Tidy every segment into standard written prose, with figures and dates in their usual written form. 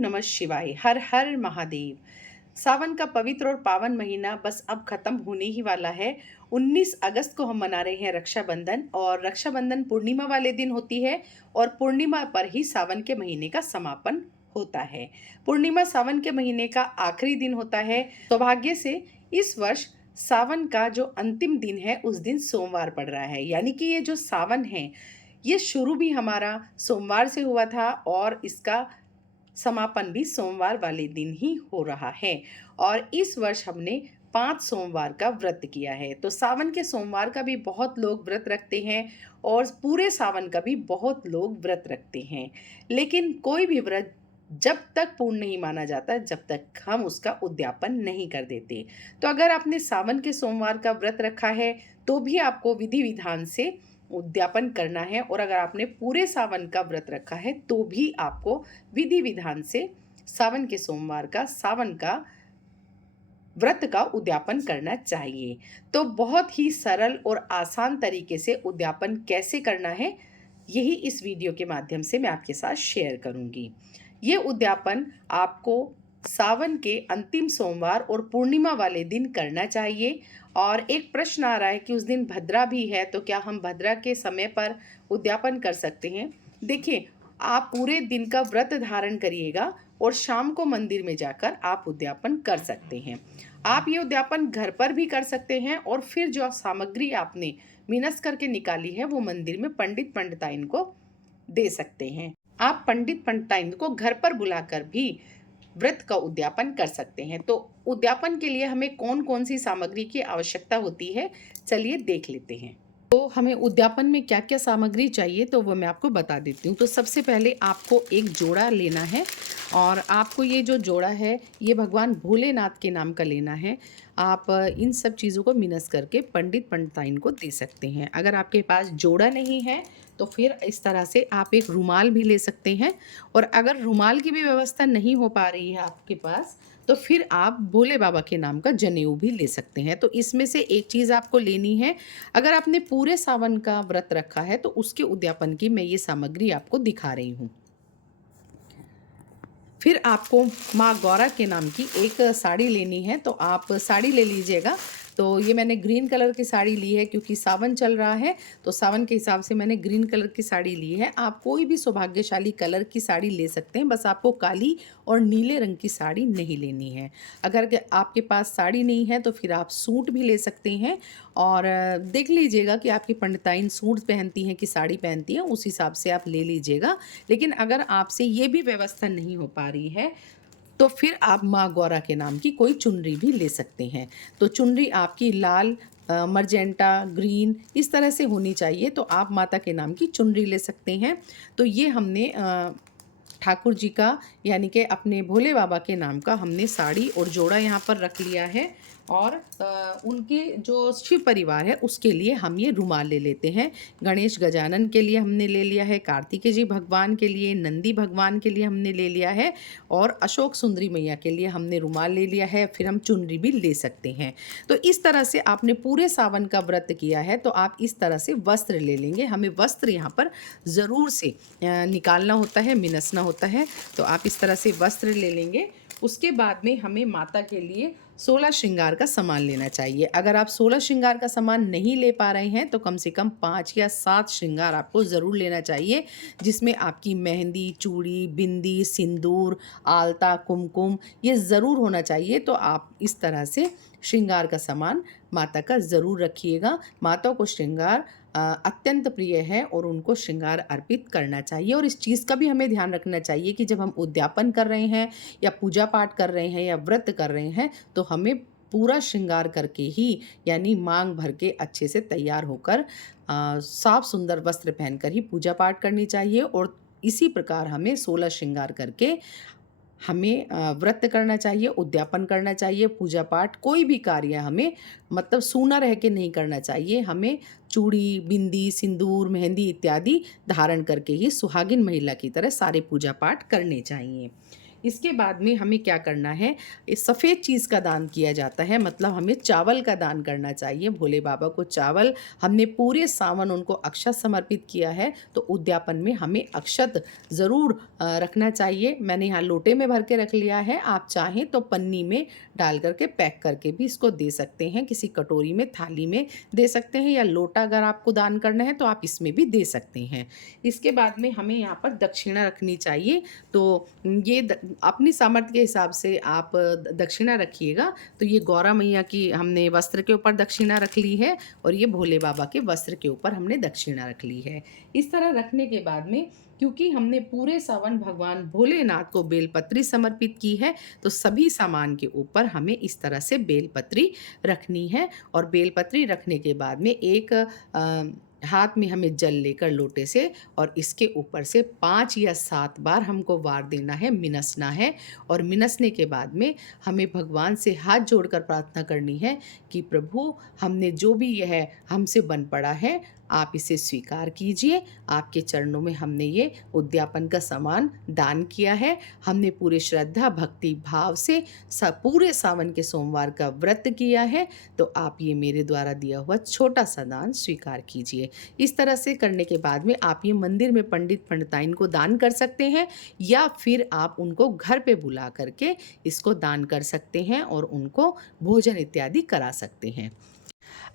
नमः शिवाय। हर हर महादेव। सावन का पवित्र और पावन महीना बस अब खत्म होने ही वाला है। 19 अगस्त को हम मना रहे हैं रक्षाबंधन, और रक्षाबंधन पूर्णिमा वाले दिन होती है और पूर्णिमा पर ही सावन के महीने का समापन होता है। पूर्णिमा सावन के महीने का आखिरी दिन होता है। सौभाग्य से इस वर्ष सावन का जो अंतिम दिन है उस दिन सोमवार पड़ रहा है, यानी कि ये जो सावन है ये शुरू भी हमारा सोमवार से हुआ था और इसका समापन भी सोमवार वाले दिन ही हो रहा है। और इस वर्ष हमने 5 सोमवार का व्रत किया है। तो सावन के सोमवार का भी बहुत लोग व्रत रखते हैं और पूरे सावन का भी बहुत लोग व्रत रखते हैं। लेकिन कोई भी व्रत जब तक पूर्ण नहीं माना जाता जब तक हम उसका उद्यापन नहीं कर देते। तो अगर आपने सावन के सोमवार का व्रत रखा है तो भी आपको विधि विधान से उद्यापन करना है, और अगर आपने पूरे सावन का व्रत रखा है तो भी आपको विधि विधान से सावन के सोमवार का सावन का व्रत का उद्यापन करना चाहिए। तो बहुत ही सरल और आसान तरीके से उद्यापन कैसे करना है यही इस वीडियो के माध्यम से मैं आपके साथ शेयर करूंगी। ये उद्यापन आपको सावन के अंतिम सोमवार और पूर्णिमा वाले दिन करना चाहिए। और एक प्रश्न आ रहा है कि उस दिन भद्रा भी है, तो क्या हम भद्रा के समय पर उद्यापन कर सकते हैं? देखिए, आप पूरे दिन का व्रत धारण करिएगा और शाम को मंदिर में जाकर आप उद्यापन कर सकते हैं। आप ये उद्यापन घर पर भी कर सकते हैं और फिर जो सामग्री आपने मिनस करके निकाली है वो मंदिर में पंडित पंडिताइन को दे सकते हैं। आप पंडित पंडिताइन को घर पर बुलाकर भी व्रत का उद्यापन कर सकते हैं। तो उद्यापन के लिए हमें कौन कौन सी सामग्री की आवश्यकता होती है, चलिए देख लेते हैं। तो हमें उद्यापन में क्या क्या सामग्री चाहिए तो वो मैं आपको बता देती हूँ। तो सबसे पहले आपको एक जोड़ा लेना है, और आपको ये जो जोड़ा है ये भगवान भोलेनाथ के नाम का लेना है। आप इन सब चीज़ों को मिनस करके पंडित पंडिताइन को दे सकते हैं। अगर आपके पास जोड़ा नहीं है तो फिर इस तरह से आप एक रुमाल भी ले सकते हैं, और अगर रुमाल की भी व्यवस्था नहीं हो पा रही है आपके पास तो फिर आप भोले बाबा के नाम का जनेऊ भी ले सकते हैं। तो इसमें से एक चीज़ आपको लेनी है। अगर आपने पूरे सावन का व्रत रखा है तो उसके उद्यापन की मैं ये सामग्री आपको दिखा रही हूँ। फिर आपको माँ गौरा के नाम की एक साड़ी लेनी है, तो आप साड़ी ले लीजिएगा। तो ये मैंने ग्रीन कलर की साड़ी ली है क्योंकि सावन चल रहा है, तो सावन के हिसाब से मैंने ग्रीन कलर की साड़ी ली है। आप कोई भी सौभाग्यशाली कलर की साड़ी ले सकते हैं, बस आपको काली और नीले रंग की साड़ी नहीं लेनी है। अगर आपके पास साड़ी नहीं है तो फिर आप सूट भी ले सकते हैं, और देख लीजिएगा कि आपकी पंडिताइन सूट पहनती हैं कि साड़ी पहनती हैं, उस हिसाब से आप ले लीजिएगा। लेकिन अगर आपसे ये भी व्यवस्था नहीं हो पा रही है तो फिर आप माँ गौरा के नाम की कोई चुनरी भी ले सकते हैं। तो चुनरी आपकी लाल, मर्जेंटा, ग्रीन इस तरह से होनी चाहिए, तो आप माता के नाम की चुनरी ले सकते हैं। तो ये हमने ठाकुर जी का यानी कि अपने भोले बाबा के नाम का हमने साड़ी और जोड़ा यहाँ पर रख लिया है। और उनके जो शिव परिवार है उसके लिए हम ये रुमाल ले लेते हैं। गणेश गजानन के लिए हमने ले लिया है, कार्तिकेय जी भगवान के लिए, नंदी भगवान के लिए हमने ले लिया है, और अशोक सुंदरी मैया के लिए हमने रुमाल ले लिया है। फिर हम चुनरी भी ले सकते हैं। तो इस तरह से आपने पूरे सावन का व्रत किया है तो आप इस तरह से वस्त्र ले लेंगे। हमें वस्त्र यहाँ पर ज़रूर से निकालना होता है, मिनसना होता है। तो आप इस तरह से वस्त्र ले लेंगे। उसके बाद में हमें माता के लिए 16 श्रृंगार का सामान लेना चाहिए। अगर आप 16 श्रृंगार का सामान नहीं ले पा रहे हैं तो कम से कम 5 या 7 श्रृंगार आपको ज़रूर लेना चाहिए, जिसमें आपकी मेहंदी, चूड़ी, बिंदी, सिंदूर, आलता, कुमकुम ये ज़रूर होना चाहिए। तो आप इस तरह से श्रृंगार का सामान माता का ज़रूर रखिएगा। माता को श्रृंगार अत्यंत प्रिय है और उनको श्रृंगार अर्पित करना चाहिए। और इस चीज़ का भी हमें ध्यान रखना चाहिए कि जब हम उद्यापन कर रहे हैं या पूजा पाठ कर रहे हैं या व्रत कर रहे हैं तो हमें पूरा श्रृंगार करके ही, यानी मांग भर के अच्छे से तैयार होकर साफ सुंदर वस्त्र पहनकर ही पूजा पाठ करनी चाहिए। और इसी प्रकार हमें 16 श्रृंगार करके हमें व्रत करना चाहिए, उद्यापन करना चाहिए। पूजा पाठ कोई भी कार्य हमें मतलब सूना रह के नहीं करना चाहिए। हमें चूड़ी, बिंदी, सिंदूर, मेहंदी इत्यादि धारण करके ही सुहागिन महिला की तरह सारे पूजा पाठ करने चाहिए। इसके बाद में हमें क्या करना है, इस सफ़ेद चीज़ का दान किया जाता है, मतलब हमें चावल का दान करना चाहिए। भोले बाबा को चावल, हमने पूरे सावन उनको अक्षत समर्पित किया है, तो उद्यापन में हमें अक्षत ज़रूर रखना चाहिए। मैंने यहाँ लोटे में भर के रख लिया है, आप चाहें तो पन्नी में डाल करके पैक करके भी इसको दे सकते हैं, किसी कटोरी में, थाली में दे सकते हैं, या लोटा अगर आपको दान करना है तो आप इसमें भी दे सकते हैं। इसके बाद में हमें यहाँ पर दक्षिणा रखनी चाहिए, तो ये अपनी सामर्थ्य के हिसाब से आप दक्षिणा रखिएगा। तो ये गौरा मैया की हमने वस्त्र के ऊपर दक्षिणा रख ली है, और ये भोले बाबा के वस्त्र के ऊपर हमने दक्षिणा रख ली है। इस तरह रखने के बाद में, क्योंकि हमने पूरे सावन भगवान भोलेनाथ को बेलपत्री समर्पित की है, तो सभी सामान के ऊपर हमें इस तरह से बेलपत्री रखनी है। और बेलपत्री रखने के बाद में एक हाथ में हमें जल लेकर लोटे से, और इसके ऊपर से 5 या 7 बार हमको वार देना है, मिनसना है। और मिनसने के बाद में हमें भगवान से हाथ जोड़कर प्रार्थना करनी है कि प्रभु, हमने जो भी यह हमसे बन पड़ा है, आप इसे स्वीकार कीजिए। आपके चरणों में हमने ये उद्यापन का सामान दान किया है। हमने पूरे श्रद्धा भक्ति भाव से पूरे सावन के सोमवार का व्रत किया है, तो आप ये मेरे द्वारा दिया हुआ छोटा सा दान स्वीकार कीजिए। इस तरह से करने के बाद में आप ये मंदिर में पंडित पंडिताइन को दान कर सकते हैं, या फिर आप उनको घर पे बुला करके इसको दान कर सकते हैं और उनको भोजन इत्यादि करा सकते हैं।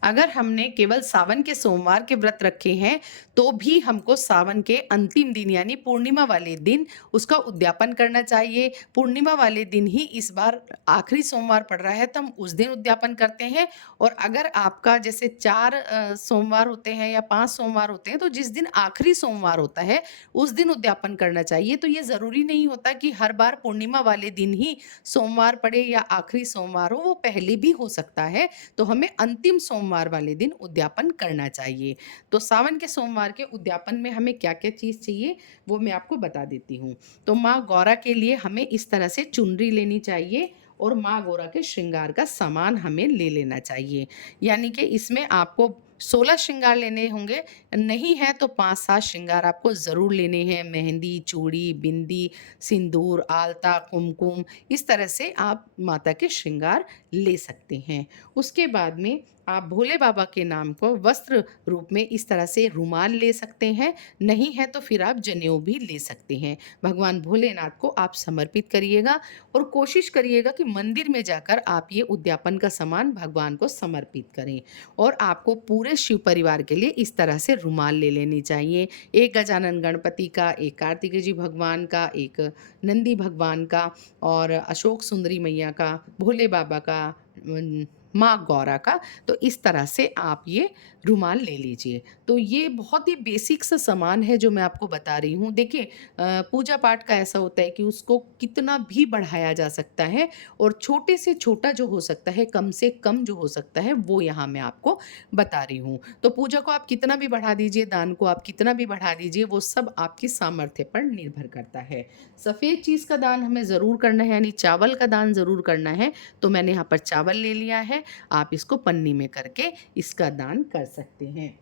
अगर हमने केवल सावन के सोमवार के व्रत रखे हैं, तो भी हमको सावन के अंतिम दिन यानी पूर्णिमा वाले दिन उसका उद्यापन करना चाहिए। पूर्णिमा वाले दिन ही इस बार आखिरी सोमवार पड़ रहा है, तो हम उस दिन उद्यापन करते हैं। और अगर आपका जैसे 4 सोमवार होते हैं या 5 सोमवार होते हैं, तो जिस दिन आखिरी सोमवार होता है उस दिन उद्यापन करना चाहिए। तो ये ज़रूरी नहीं होता कि हर बार पूर्णिमा वाले दिन ही सोमवार पड़े या आखिरी सोमवार हो, वो पहले भी हो सकता है। तो हमें अंतिम सोमवार वाले दिन उद्यापन करना चाहिए। तो सावन के सोमवार के उद्यापन में हमें क्या-क्या चीज़ चाहिए, वो मैं आपको बता देती हूँ। तो माँ गौरा के लिए हमें इस तरह से चुनरी लेनी चाहिए, और माँ गौरा के श्रृंगार का सामान हमें ले लेना चाहिए। यानी कि इसमें आपको 16 श्रृंगार लेने होंगे, नहीं है तो 5-7 श्रृंगार आपको ज़रूर लेने हैं। मेहंदी, चूड़ी, बिंदी, सिंदूर, आलता, कुमकुम, इस तरह से आप माता के श्रृंगार ले सकते हैं। उसके बाद में आप भोले बाबा के नाम को वस्त्र रूप में इस तरह से रुमाल ले सकते हैं, नहीं है तो फिर आप जनेऊ भी ले सकते हैं। भगवान भोलेनाथ को आप समर्पित करिएगा, और कोशिश करिएगा कि मंदिर में जाकर आप ये उद्यापन का सामान भगवान को समर्पित करें। और आपको पूरे शिव परिवार के लिए इस तरह से रुमाल ले लेनी चाहिए। एक गजानन गणपति का, एक कार्तिकेय जी भगवान का, एक नंदी भगवान का, और अशोक सुंदरी मैया का, भोले बाबा का, माँ गौरा का। तो इस तरह से आप ये रुमाल ले लीजिए। तो ये बहुत ही बेसिक सा सामान है जो मैं आपको बता रही हूँ। देखिए, पूजा पाठ का ऐसा होता है कि उसको कितना भी बढ़ाया जा सकता है, और छोटे से छोटा जो हो सकता है, कम से कम जो हो सकता है, वो यहाँ मैं आपको बता रही हूँ। तो पूजा को आप कितना भी बढ़ा दीजिए, दान को आप कितना भी बढ़ा दीजिए, वो सब आपकी सामर्थ्य पर निर्भर करता है। सफ़ेद चीज़ का दान हमें ज़रूर करना है, यानी चावल का दान ज़रूर करना है। तो मैंने यहाँ पर चावल ले लिया है, आप इसको पन्नी में करके इसका दान कर सकते हैं।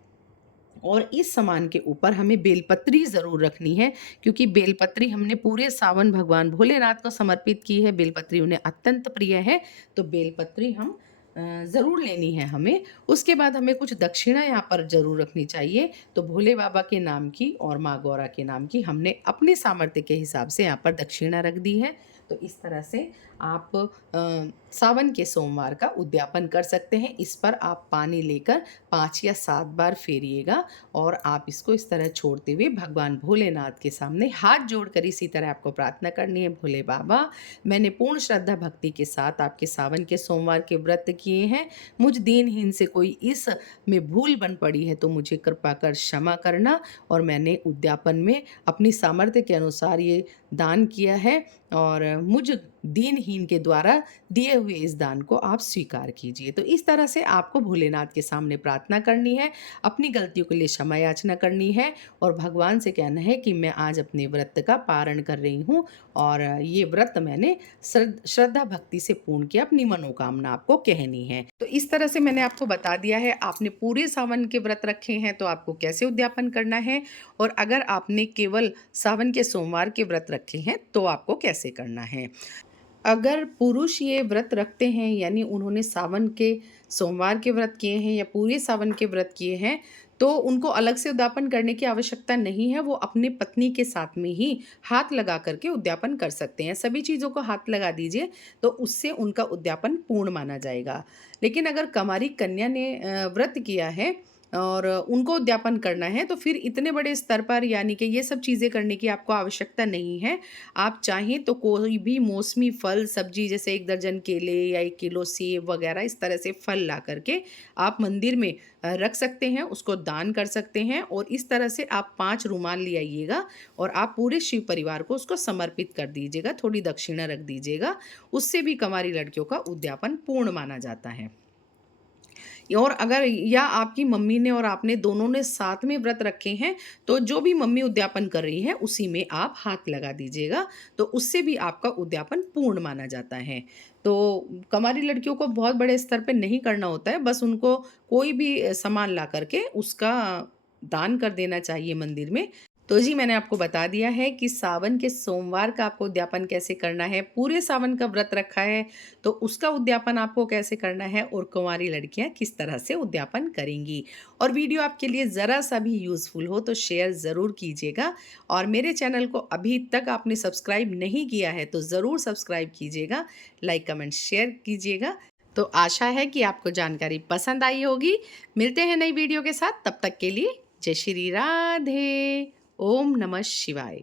और इस सामान के ऊपर हमें बेलपत्री ज़रूर रखनी है, क्योंकि बेलपत्री हमने पूरे सावन भगवान भोलेनाथ को समर्पित की है। बेलपत्री उन्हें अत्यंत प्रिय है, तो बेलपत्री हम ज़रूर लेनी है हमें। उसके बाद हमें कुछ दक्षिणा यहाँ पर ज़रूर रखनी चाहिए। तो भोले बाबा के नाम की और माँ गौरा के नाम की हमने अपने सामर्थ्य के हिसाब से यहाँ पर दक्षिणा रख दी है। तो इस तरह से आप सावन के सोमवार का उद्यापन कर सकते हैं। इस पर आप पानी लेकर 5 या 7 बार फेरिएगा, और आप इसको इस तरह छोड़ते हुए भगवान भोलेनाथ के सामने हाथ जोड़कर इसी तरह आपको प्रार्थना करनी है। भोले बाबा, मैंने पूर्ण श्रद्धा भक्ति के साथ आपके सावन के सोमवार के व्रत किए हैं। मुझ दीनहीन से कोई इस में भूल बन पड़ी है तो मुझे कृपा कर क्षमा करना, और मैंने उद्यापन में अपनी सामर्थ्य के अनुसार ये दान किया है, और मुझ दीनहीन के द्वारा दिए हुए इस दान को आप स्वीकार कीजिए। तो इस तरह से आपको भोलेनाथ के सामने प्रार्थना करनी है, अपनी गलतियों के लिए क्षमा याचना करनी है, और भगवान से कहना है कि मैं आज अपने व्रत का पारण कर रही हूँ, और ये व्रत मैंने श्रद्धा भक्ति से पूर्ण किया, अपनी मनोकामना आपको कहनी है। तो इस तरह से मैंने आपको बता दिया है, आपने पूरे सावन के व्रत रखे हैं तो आपको कैसे उद्यापन करना है, और अगर आपने केवल सावन के सोमवार के व्रत रखे रखे हैं तो आपको कैसे करना है। अगर पुरुष ये व्रत रखते हैं यानी उन्होंने सावन के सोमवार के व्रत किए हैं या पूरे सावन के व्रत किए हैं, तो उनको अलग से उद्यापन करने की आवश्यकता नहीं है। वो अपनी पत्नी के साथ में ही हाथ लगा करके उद्यापन कर सकते हैं। सभी चीज़ों को हाथ लगा दीजिए तो उससे उनका उद्यापन पूर्ण माना जाएगा। लेकिन अगर कमारी कन्या ने व्रत किया है और उनको उद्यापन करना है तो फिर इतने बड़े स्तर पर यानी कि ये सब चीज़ें करने की आपको आवश्यकता नहीं है। आप चाहें तो कोई भी मौसमी फल, सब्जी जैसे 1 दर्जन केले या 1 किलो सेब वगैरह इस तरह से फल ला करके आप मंदिर में रख सकते हैं, उसको दान कर सकते हैं और इस तरह से आप 5 रुमाल ले आइएगा और आप पूरे शिव परिवार को उसको समर्पित कर दीजिएगा, थोड़ी दक्षिणा रख दीजिएगा। उससे भी कंवारी लड़कियों का उद्यापन पूर्ण माना जाता है। और अगर या आपकी मम्मी ने और आपने दोनों ने साथ में व्रत रखे हैं, तो जो भी मम्मी उद्यापन कर रही है, उसी में आप हाथ लगा दीजिएगा, तो उससे भी आपका उद्यापन पूर्ण माना जाता है। तो कुँवारी लड़कियों को बहुत बड़े स्तर पे नहीं करना होता है, बस उनको कोई भी सामान ला कर के उसका दान कर देना चाहिए मंदिर में। तो जी मैंने आपको बता दिया है कि सावन के सोमवार का आपको उद्यापन कैसे करना है, पूरे सावन का व्रत रखा है तो उसका उद्यापन आपको कैसे करना है और कुंवारी लड़कियां किस तरह से उद्यापन करेंगी। और वीडियो आपके लिए ज़रा-सा भी यूज़फुल हो तो शेयर ज़रूर कीजिएगा और मेरे चैनल को अभी तक आपने सब्सक्राइब नहीं किया है तो ज़रूर सब्सक्राइब कीजिएगा, लाइक, कमेंट, शेयर कीजिएगा। तो आशा है कि आपको जानकारी पसंद आई होगी। मिलते हैं नई वीडियो के साथ, तब तक के लिए जय श्री राधे। ओम नमः शिवाय।